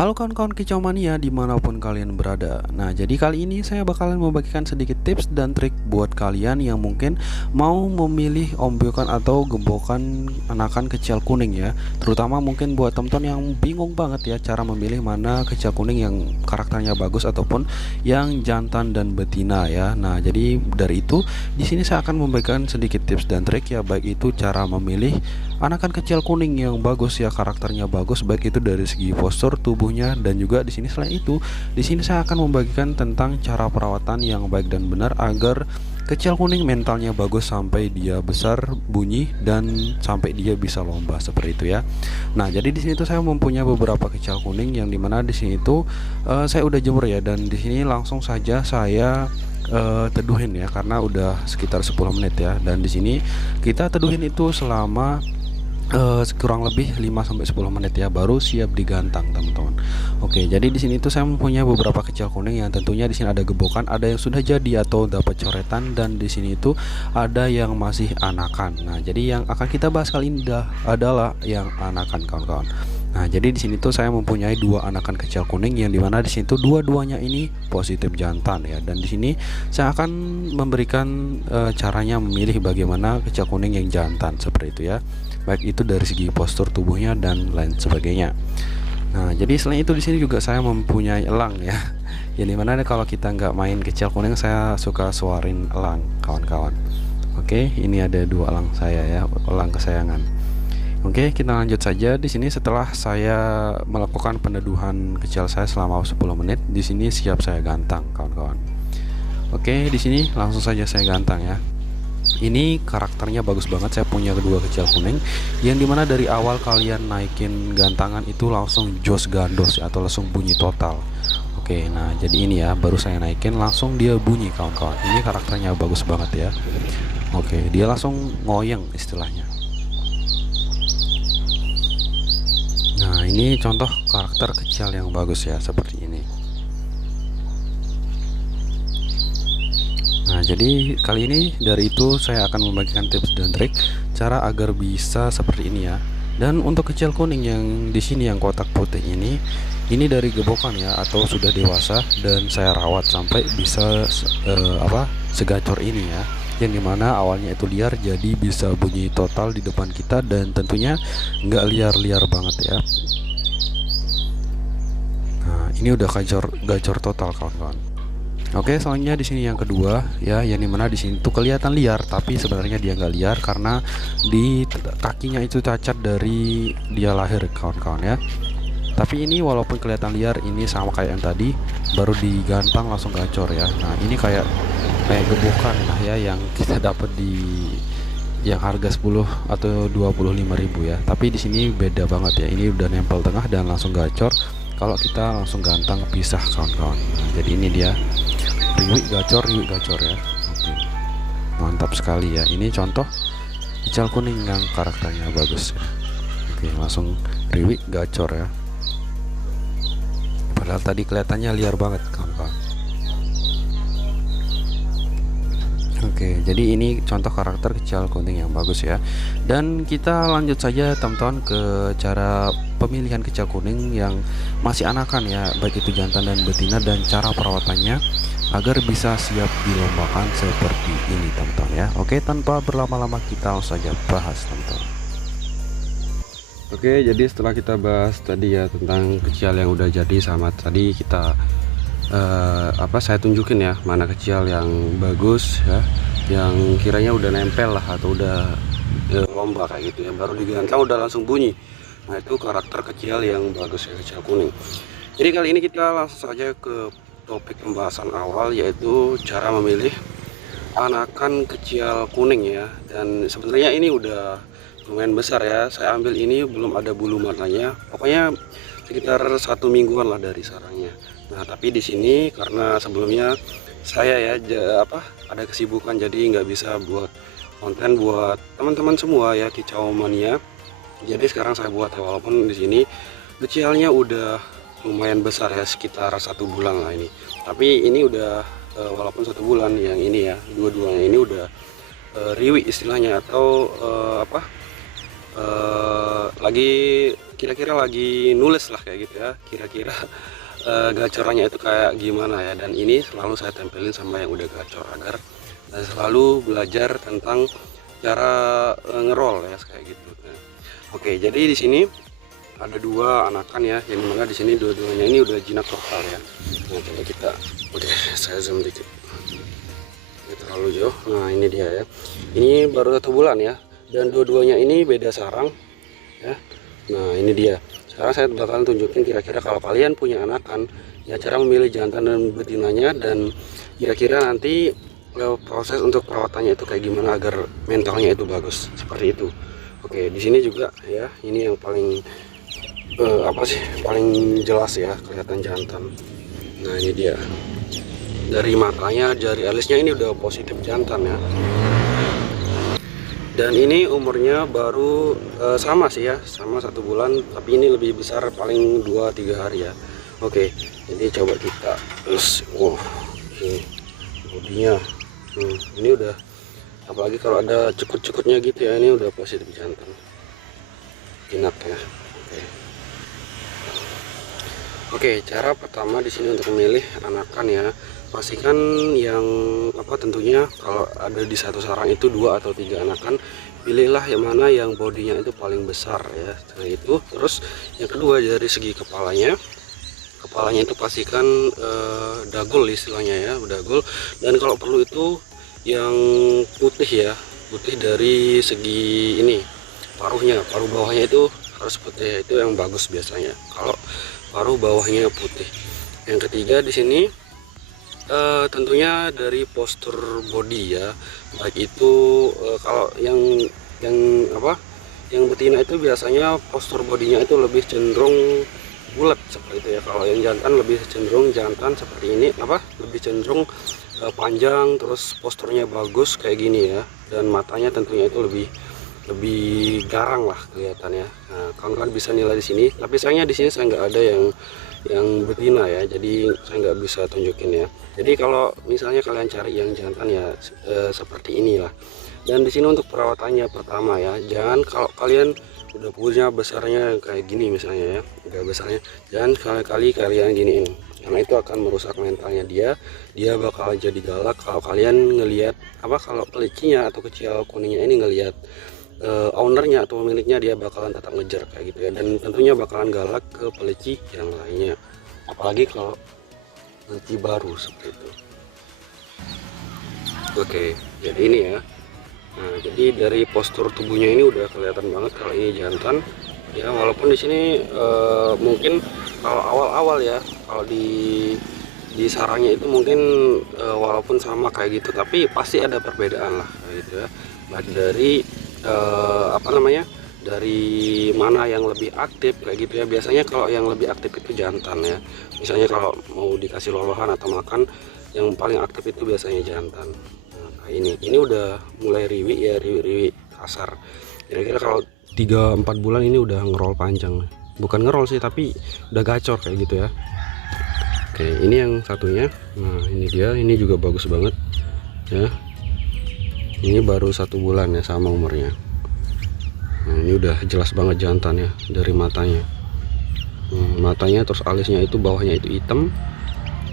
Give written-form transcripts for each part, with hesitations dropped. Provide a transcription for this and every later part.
Halo kawan-kawan kicau mania dimanapun kalian berada. Nah, jadi kali ini saya bakalan membagikan sedikit tips dan trik buat kalian yang mungkin mau memilih ombyokan atau gembokan anakan kecil kuning ya. Terutama mungkin buat teman-teman yang bingung banget ya cara memilih mana kecil kuning yang karakternya bagus ataupun yang jantan dan betina ya. Nah, jadi dari itu di sini saya akan membagikan sedikit tips dan trik ya, baik itu cara memilih anakan kecil kuning yang bagus ya, karakternya bagus baik itu dari segi postur tubuhnya, dan juga di sini selain itu di sini saya akan membagikan tentang cara perawatan yang baik dan benar agar kecil kuning mentalnya bagus sampai dia besar bunyi dan sampai dia bisa lomba seperti itu ya. Nah, jadi di sini tuh saya mempunyai beberapa kecil kuning yang dimana di sini itu saya udah jemur ya, dan di sini langsung saja saya teduhin ya karena udah sekitar 10 menit ya, dan di sini kita teduhin itu selama kurang lebih 5 sampai 10 menit ya, baru siap digantang teman-teman. Oke, jadi di sini tuh saya mempunyai beberapa kecil kuning yang tentunya di sini ada gebokan, ada yang sudah jadi atau dapat coretan, dan di sini itu ada yang masih anakan. Nah, jadi yang akan kita bahas kali ini adalah yang anakan kawan-kawan. Nah, jadi di sini tuh saya mempunyai dua anakan kecil kuning yang dimana di sini tuh dua-duanya ini positif jantan ya, dan di sini saya akan memberikan caranya memilih bagaimana kecil kuning yang jantan seperti itu ya, baik itu dari segi postur tubuhnya dan lain sebagainya. Nah, jadi selain itu di sini juga saya mempunyai elang ya. Yang dimana kalau kita nggak main kecil kuning, saya suka suarin elang kawan-kawan. Oke, ini ada dua elang saya ya, elang kesayangan. Oke, kita lanjut saja. Di sini setelah saya melakukan peneduhan kecil saya selama 10 menit, di sini siap saya gantang kawan-kawan. Oke, di sini langsung saja saya gantang ya. Ini karakternya bagus banget, saya punya kedua kecil kuning yang dimana dari awal kalian naikin gantangan itu langsung jos gandos ya, atau langsung bunyi total. Oke, nah jadi ini ya, baru saya naikin langsung dia bunyi kawan-kawan. Ini karakternya bagus banget ya. Oke, dia langsung ngoyeng istilahnya. Nah, ini contoh karakter kecil yang bagus ya, seperti ini. Nah, jadi kali ini dari itu saya akan membagikan tips dan trik cara agar bisa seperti ini ya. Dan untuk kecil kuning yang di sini yang kotak putih ini dari gebokan ya, atau sudah dewasa, dan saya rawat sampai bisa segacor ini ya. Yang dimana awalnya itu liar, jadi bisa bunyi total di depan kita, dan tentunya nggak liar-liar banget ya. Nah, ini udah gacor total kawan-kawan. Oke, selanjutnya di sini yang kedua ya, yang dimana di sini tuh kelihatan liar, tapi sebenarnya dia nggak liar karena di kakinya itu cacat dari dia lahir kawan-kawan ya. Tapi ini walaupun kelihatan liar, ini sama kayak yang tadi, baru digantang langsung gacor ya. Nah, ini kayak gebokan lah ya yang kita dapat di yang harga 10 atau 25.000 ya. Tapi di sini beda banget ya. Ini udah nempel tengah dan langsung gacor. Kalau kita langsung gantang pisah kawan-kawan. Nah, jadi ini dia riwik gacor ya. Oke, mantap sekali ya. Ini contoh kecil kuning yang karakternya bagus. Oke, langsung riwik gacor ya. Padahal tadi kelihatannya liar banget kawan-kawan. Oke, jadi ini contoh karakter kecil kuning yang bagus ya. Dan kita lanjut saja teman-teman ke cara pemilihan kecil kuning yang masih anakan ya, baik itu jantan dan betina, dan cara perawatannya agar bisa siap dilombakan seperti ini teman-teman ya. Oke, tanpa berlama-lama kita langsung saja bahas teman-teman. Oke, jadi setelah kita bahas tadi ya tentang kecil yang udah jadi, sama tadi kita saya tunjukin ya mana kecil yang bagus ya, yang kiranya udah nempel lah atau udah lomba kayak gitu ya, baru digantang udah langsung bunyi. Nah, itu karakter kecil yang bagus ya, kecil kuning. Jadi kali ini kita langsung saja ke topik pembahasan awal, yaitu cara memilih anakan kecil kuning ya. Dan sebenarnya ini udah lumayan besar ya, saya ambil ini belum ada bulu matanya, pokoknya sekitar 1 mingguan lah dari sarangnya. Nah, tapi di sini karena sebelumnya saya ya ada kesibukan, jadi nggak bisa buat konten buat teman-teman semua ya kicau mania. Jadi sekarang saya buat ya, walaupun di sini kecilnya udah lumayan besar ya, sekitar 1 bulan lah ini. Tapi ini udah walaupun 1 bulan, yang ini ya dua-duanya ini udah riwi istilahnya, atau lagi kira-kira lagi nulis lah kayak gitu ya, kira-kira gacorannya itu kayak gimana ya. Dan ini selalu saya tempelin sama yang udah gacor agar selalu belajar tentang cara ngerol ya kayak gitu. Nah, oke, jadi di sini ada dua anakan ya, yang dimana di sini dua-duanya ini udah jinak total ya. Nah, coba kita, oke, saya zoom dikit. Ini terlalu jauh. Nah, ini dia ya. Ini baru 1 bulan ya, dan dua-duanya ini beda sarang ya. Nah, ini dia. Sekarang saya bakalan tunjukin kira-kira kalau kalian punya anakan ya, cara memilih jantan dan betinanya, dan kira-kira nanti proses untuk perawatannya itu kayak gimana agar mentalnya itu bagus, seperti itu. Oke, di sini juga ya, ini yang paling apa sih, paling jelas ya kelihatan jantan. Nah, ini dia, dari matanya, jari alisnya ini udah positif jantan ya. Dan ini umurnya baru sama sih ya, sama 1 bulan, tapi ini lebih besar, paling 2-3 hari ya. Oke, jadi coba kita terus, ini bodinya, ini udah, apalagi kalau ada cekut-cekutnya gitu ya, ini udah positif jantan, jinak ya. Oke, cara pertama di sini untuk memilih anakan ya, pastikan yang tentunya kalau ada di satu sarang itu 2 atau 3 anakan, pilihlah yang mana yang bodinya itu paling besar ya. Nah, itu terus yang kedua, dari segi kepalanya itu pastikan dagul istilahnya ya, dagul. Dan kalau perlu itu yang putih ya, putih dari segi ini paruhnya, paruh bawahnya itu harus putih, itu yang bagus biasanya kalau paruh bawahnya putih. Yang ketiga di sini tentunya dari postur body ya, baik itu kalau yang betina itu biasanya postur bodinya itu lebih cenderung bulat seperti itu ya. Kalau yang jantan lebih cenderung jantan seperti ini, lebih cenderung panjang, terus posturnya bagus kayak gini ya, dan matanya tentunya itu lebih garang lah kelihatannya. Nah, kawan-kawan bisa nilai di sini, tapi sayangnya di sini saya nggak ada yang betina ya, jadi saya nggak bisa tunjukin ya. Jadi kalau misalnya kalian cari yang jantan ya seperti inilah. Dan di sini untuk perawatannya pertama ya, jangan kalau kalian udah punya besarnya kayak gini misalnya ya, udah besarnya, jangan kali-kali kalian giniin, karena itu akan merusak mentalnya dia bakal jadi galak kalau kalian ngelihat kalau pelicinya atau kecil kuningnya ini ngelihat ownernya atau pemiliknya, dia bakalan tetap ngejar kayak gitu ya, dan tentunya bakalan galak ke pelici yang lainnya, apalagi kalau pelici baru seperti itu. Oke, jadi ini ya. Nah, jadi dari postur tubuhnya ini udah kelihatan banget kalau ini jantan ya, walaupun di sini mungkin kalau awal-awal ya, kalau di sarangnya itu mungkin walaupun sama kayak gitu, tapi pasti ada perbedaan lah kayak gitu ya, baik dari dari mana yang lebih aktif kayak gitu ya. Biasanya kalau yang lebih aktif itu jantan ya, misalnya kalau mau dikasih lolohan atau makan, yang paling aktif itu biasanya jantan. Nah, ini udah mulai riwi ya, riwi kasar, kira-kira kalau 3-4 bulan ini udah ngerol panjang, bukan ngerol sih tapi udah gacor kayak gitu ya. Oke, ini yang satunya. Nah, ini dia, ini juga bagus banget ya. Ini baru 1 bulan ya, sama umurnya. Nah, ini udah jelas banget jantan ya, dari matanya. Matanya terus alisnya itu bawahnya itu hitam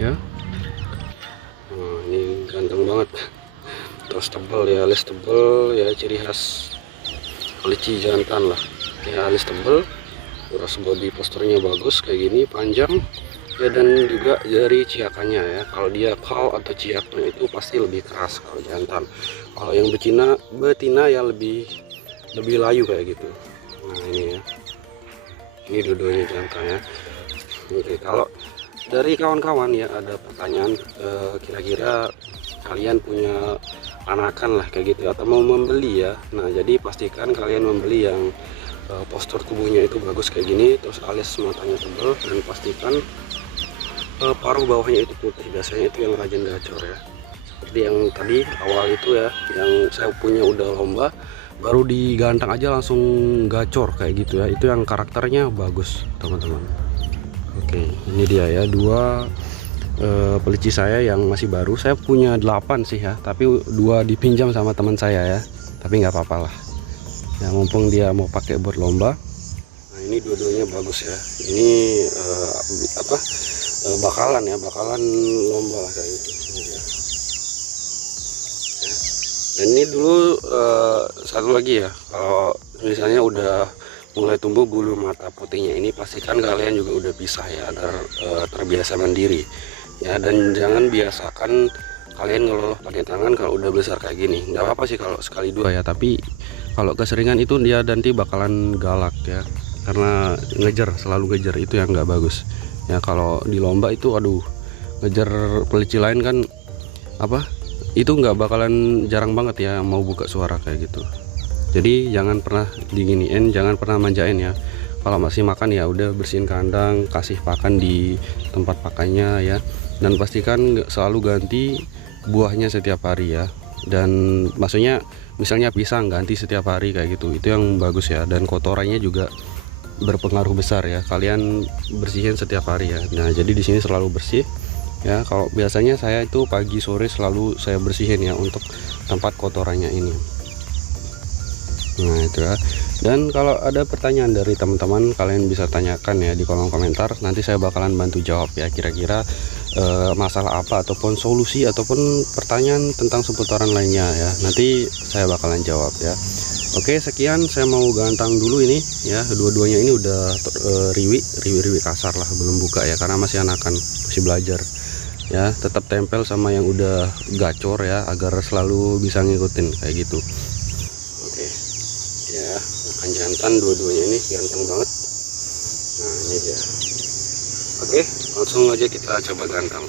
ya. Nah, ini ganteng banget. Terus tebal ya, alis tebal ya, ciri khas pelici jantan lah ya, alis tebal, terus body posturnya bagus kayak gini, panjang ya, dan juga dari ciakannya ya, kalau dia kau atau ciaknya itu pasti lebih keras kalau jantan. Kalau yang betina ya lebih layu kayak gitu. Nah, ini ya, ini dua-duanya jantan ya. Oke, kalau dari kawan-kawan ya ada pertanyaan, kira-kira kalian punya anakan lah kayak gitu atau mau membeli ya. Nah, jadi pastikan kalian membeli yang postur tubuhnya itu bagus kayak gini, terus alis matanya tebal, dan pastikan paruh bawahnya itu putih, biasanya itu yang rajin gacor ya, seperti yang tadi awal itu ya, yang saya punya udah lomba baru digantang aja langsung gacor kayak gitu ya, itu yang karakternya bagus teman-teman. Oke, ini dia ya, 2 pelici saya yang masih baru. Saya punya 8 sih ya, tapi 2 dipinjam sama teman saya ya, tapi nggak apa-apa lah. ya, mumpung dia mau pakai buat lomba. Nah ini dua-duanya bagus ya, ini bakalan lomba lah kayak gitu ya. Dan ini dulu satu lagi ya, kalau misalnya udah mulai tumbuh bulu mata putihnya ini, pastikan kalian juga udah pisah ya, agar terbiasa mandiri ya. Dan jangan biasakan kalian ngelola pakai tangan kalau udah besar kayak gini. Nggak apa-apa sih kalau sekali dua ya, tapi kalau keseringan itu dia nanti bakalan galak ya, karena selalu ngejar, itu yang nggak bagus ya. Kalau di lomba itu aduh, ngejar pelici lain kan itu nggak bakalan, jarang banget ya mau buka suara kayak gitu. Jadi jangan pernah diginiin, jangan pernah manjain ya. Kalau masih makan ya udah bersihin kandang, kasih pakan di tempat pakannya ya, dan pastikan selalu ganti buahnya setiap hari ya. Dan maksudnya misalnya pisang ganti setiap hari kayak gitu, itu yang bagus ya. Dan kotorannya juga berpengaruh besar ya, kalian bersihin setiap hari ya. Nah jadi di sini selalu bersih ya. Kalau biasanya saya itu pagi sore selalu saya bersihin ya untuk tempat kotorannya ini. Nah itu ya. Dan kalau ada pertanyaan dari teman-teman, kalian bisa tanyakan ya di kolom komentar, nanti saya bakalan bantu jawab ya, kira-kira masalah apa ataupun solusi ataupun pertanyaan tentang seputaran lainnya ya, nanti saya bakalan jawab ya. Oke, sekian, saya mau gantang dulu ini ya. Dua-duanya ini udah riwi kasar lah, belum buka ya, karena masih anakan, masih belajar ya. Tetap tempel sama yang udah gacor ya, agar selalu bisa ngikutin kayak gitu. Oke ya, makan jantan dua-duanya ini ganteng banget. Nah ini dia. Oke, langsung aja kita coba gantang.